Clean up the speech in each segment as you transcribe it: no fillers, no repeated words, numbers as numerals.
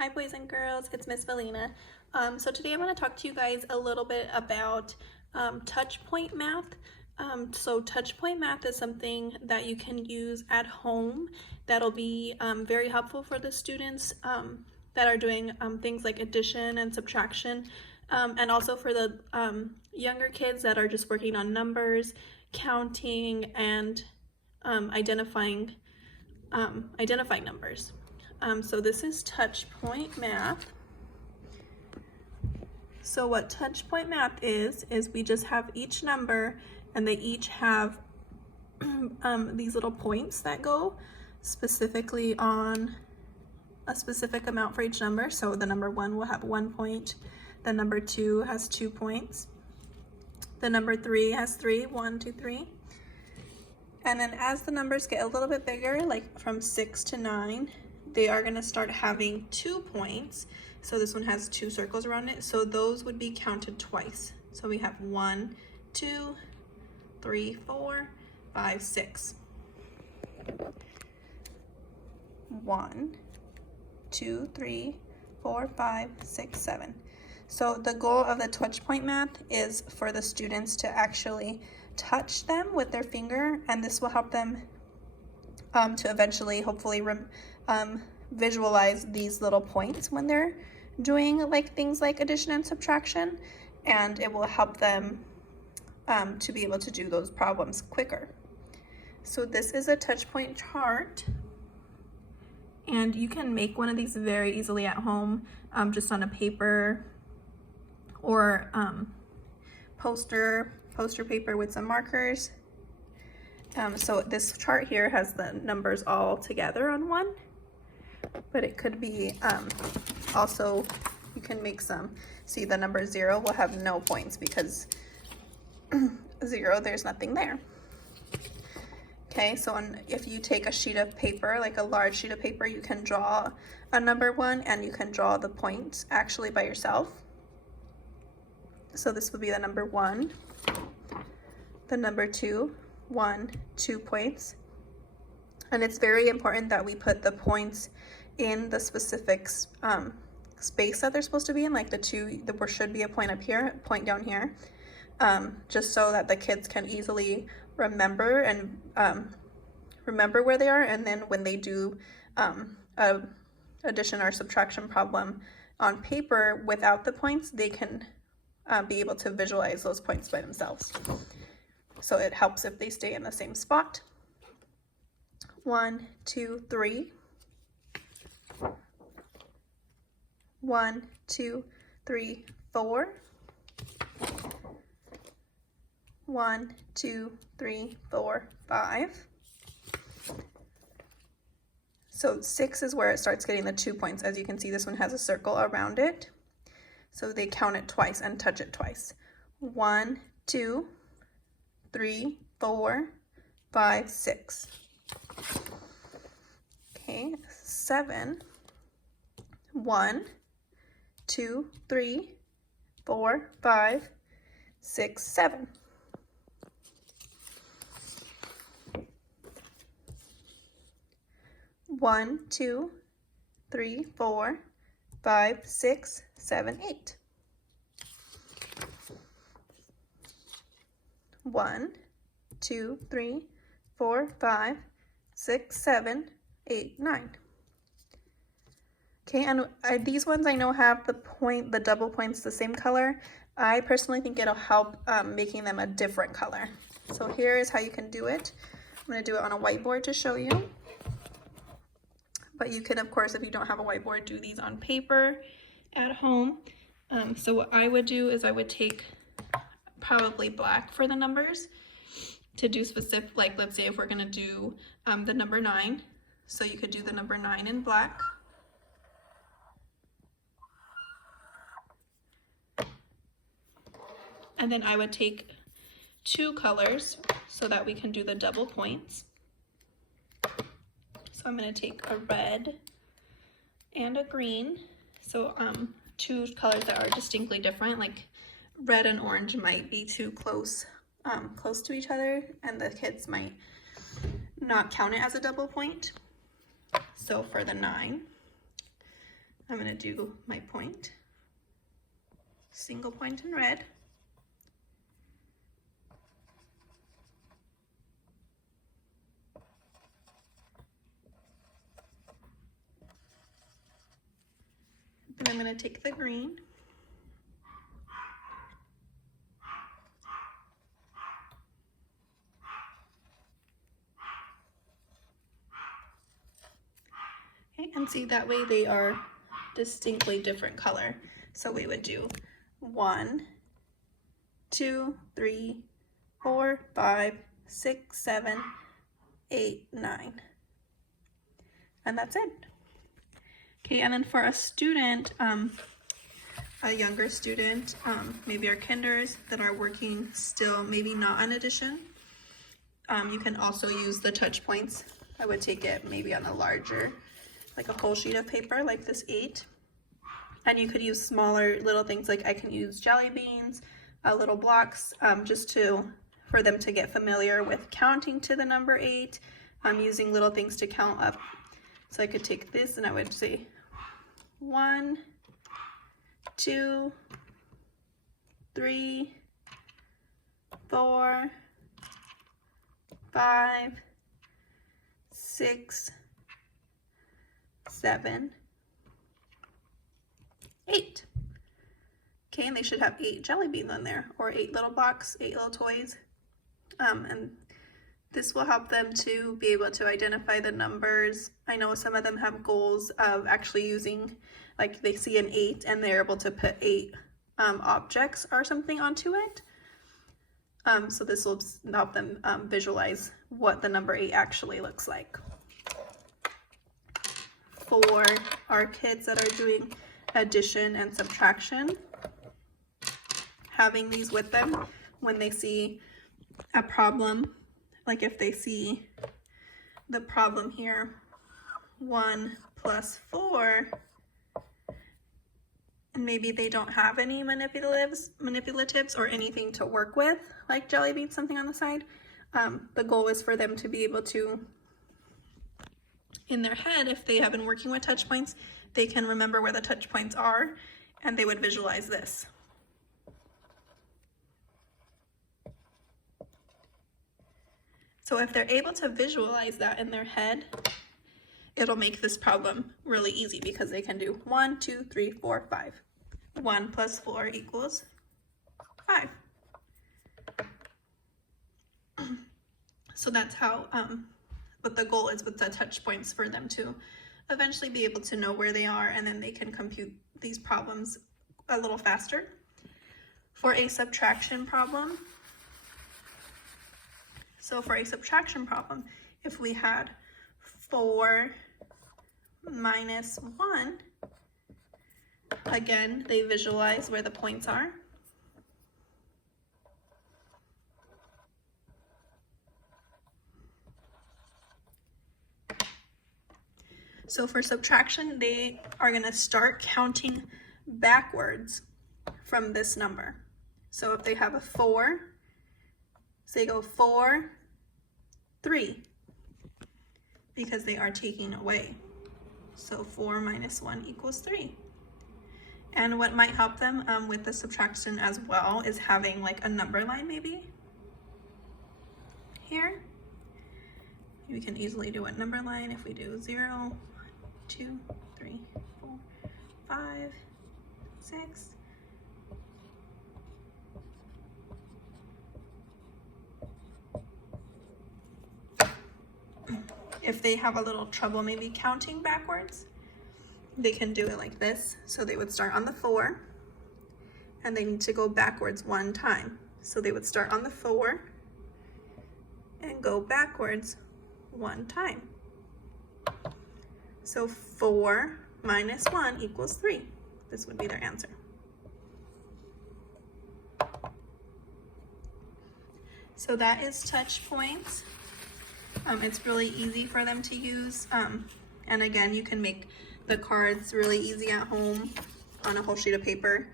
Hi boys and girls, it's Miss Valina. So today I'm going to talk to you guys a little bit about touch point math. So touch point math is something that you can use at home that'll be very helpful for the students that are doing things like addition and subtraction, and also for the younger kids that are just working on numbers, counting, and identifying numbers. So this is touch point math. So what touch point math is we just have each number and they each have these little points that go specifically on a specific amount for each number. So the number 1 will have 1 point, the number 2 has 2 points, the number 3 has 3, 1, 2, 3. And then as the numbers get a little bit bigger, like from 6 to 9, they are going to start having 2 points. So this one has 2 circles around it. So those would be counted twice. So we have 1, 2, 3, 4, 5, 6. 1, 2, 3, 4, 5, 6, 7. So the goal of the touch point math is for the students to actually touch them with their finger, and this will help them to eventually hopefully visualize these little points when they're doing like things like addition and subtraction, and it will help them to be able to do those problems quicker. So this is a touch point chart, and you can make one of these very easily at home, just on a paper or poster paper with some markers. So this chart here has the numbers all together on one, but it could be also, you can make some, see the number 0 will have no points because 0, there's nothing there. Okay, so if you take a sheet of paper, like a large sheet of paper, you can draw a number 1 and you can draw the points actually by yourself. So this would be the number 1, the number 2, 1, 2 points. And it's very important that we put the points in the specific space that they're supposed to be in, like there should be a point up here, a point down here, just so that the kids can easily remember and remember where they are, and then when they do a addition or subtraction problem on paper without the points, they can be able to visualize those points by themselves. So it helps if they stay in the same spot. 1, 2, 3. 1, 2, 3, 4. 1, 2, 3, 4, 5. So 6 is where it starts getting the 2 points. As you can see, this one has a circle around it. So they count it twice and touch it twice. 1, 2, 3, 4, 5, 6. Okay, 7. 1, 2, 3, 4, 5, 6, 7. One, 2, 3, 4, 5, 6, 7, 8. 1, 2, 3, 4, 5, 6, 7, 8, 9. Okay, and these ones I know have the double points the same color. I personally think it'll help making them a different color. So here is how you can do it. I'm going to do it on a whiteboard to show you. But you can, of course, if you don't have a whiteboard, do these on paper at home. So what I would do is I would take probably black for the numbers to do specific, like let's say if we're going to do the number 9. So you could do the number 9 in black. And then I would take 2 colors so that we can do the double points. So I'm going to take a red and a green. So 2 colors that are distinctly different, like red and orange might be too close to each other, and the kids might not count it as a double point. So for the 9, I'm gonna do my point, single point in red. And I'm gonna take the green. Okay, and see that way they are distinctly different color. So we would do 1, 2, 3, 4, 5, 6, 7, 8, 9. And that's it. Okay, and then for a student, a younger student, maybe our kinders that are working still, maybe not on addition, you can also use the touch points. I would take it maybe on a larger, like a whole sheet of paper, like this 8. And you could use smaller little things, like I can use jelly beans, little blocks, just for them to get familiar with counting to the number 8. I'm using little things to count up. So I could take this and I would say 1, 2, 3, 4, 5, 6, 7, 8. Okay, and they should have 8 jelly beans in there, or 8 little blocks, 8 little toys. And this will help them to be able to identify the numbers. I know some of them have goals of actually using, like they see an 8 and they're able to put 8 objects or something onto it. So this will help them visualize what the number 8 actually looks like. For our kids that are doing addition and subtraction, having these with them when they see a problem, like if they see the problem here, 1 plus 4, and maybe they don't have any manipulatives or anything to work with, like jelly beans, something on the side. The goal is for them to be able to, in their head, if they have been working with touch points, they can remember where the touch points are, and they would visualize this. So if they're able to visualize that in their head, it'll make this problem really easy because they can do 1, 2, 3, 4, 5. 1 plus 4 equals 5. So that's how, what the goal is with the touch points, for them to eventually be able to know where they are, and then they can compute these problems a little faster. For a subtraction problem, if we had 4 minus 1, again, they visualize where the points are. So for subtraction, they are going to start counting backwards from this number. So if they have a 4, so they go 4, 3, because they are taking away. So 4 minus 1 equals 3. And what might help them with the subtraction as well is having like a number line maybe here. We can easily do a number line if we do 0, 2, 3, 4, 5, 6. If they have a little trouble maybe counting backwards, they can do it like this. So they would start on the 4, and they need to go backwards 1 time. So they would start on the 4 and go backwards 1 time. So 4 minus 1 equals 3. This would be their answer. So that is touch points. It's really easy for them to use. And again, you can make the cards really easy at home on a whole sheet of paper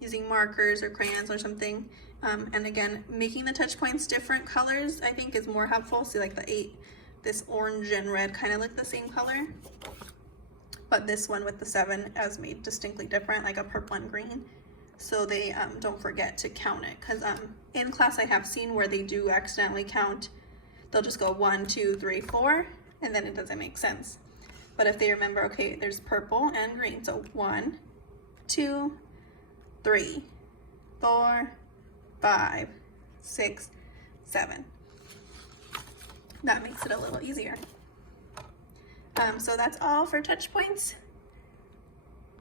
using markers or crayons or something. And again, making the touch points different colors, I think, is more helpful. See, like the 8, this orange and red kind of look the same color. but this one with the 7 is made distinctly different, like a purple and green. So they don't forget to count it, because in class I have seen where they do accidentally count. They'll just go 1, 2, 3, 4, and then it doesn't make sense. But if they remember, okay, there's purple and green, so 1, 2, 3, 4, 5, 6, 7. That makes it a little easier. So that's all for touch points.